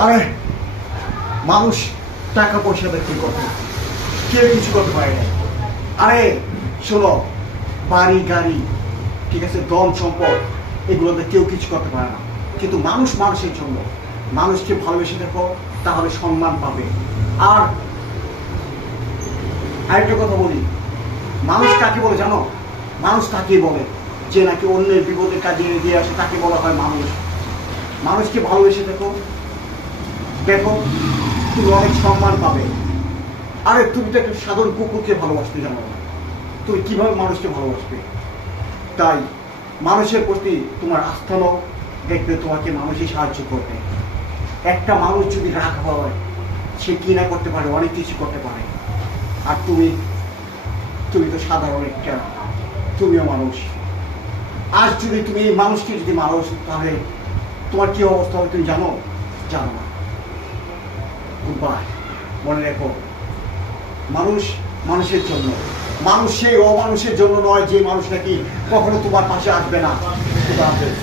আরে মানুষ টাকা পয়সা দেখতে করতে কেউ কিছু করতে পারে না। আরে শোনো, বাড়ি গাড়ি, ঠিক আছে, ধন সম্পদ, এগুলোতে কেউ কিছু করতে পারে না। কিন্তু মানুষ মানুষের জন্য, মানুষকে ভালোবেসে দেখো, তাহলে সম্মান পাবে। আর আরেকটা কথা বলি, মানুষ কাকে বলে জানো? মানুষ তাকে বলে যে নাকি অন্যের বিপদের কাজে এগিয়ে আসে, তাকে বলা হয় মানুষ। মানুষকে ভালোবেসে দেখো, দেখো তুমি অনেক সম্মান পাবে। আরে তুমি তো একটা সাধারণ কুকুরকে ভালোবাসতে জানো না, তুমি কিভাবে মানুষকে ভালোবাসবে? তাই মানুষের প্রতি তোমার আস্থা নাও, দেখবে তোমাকে মানুষই সাহায্য করবে। একটা মানুষ যদি রাগ হয়, সে কি না করতে পারে, অনেক কিছু করতে পারে। আর তুমি তুমি তো সাধারণ একটা, তুমিও মানুষ। আজ যদি তুমি এই মানুষকে যদি মারো, তাহলে তোমার কি অবস্থা হবে তুমি জানো? জানো না। গুডবাই। মনে রেখো, মানুষ মানুষের জন্য, মানুষ সেই অমানুষের জন্য নয় যে মানুষ নাকি কখনো তোমার পাশে আসবে না। খুদা হাফেজ।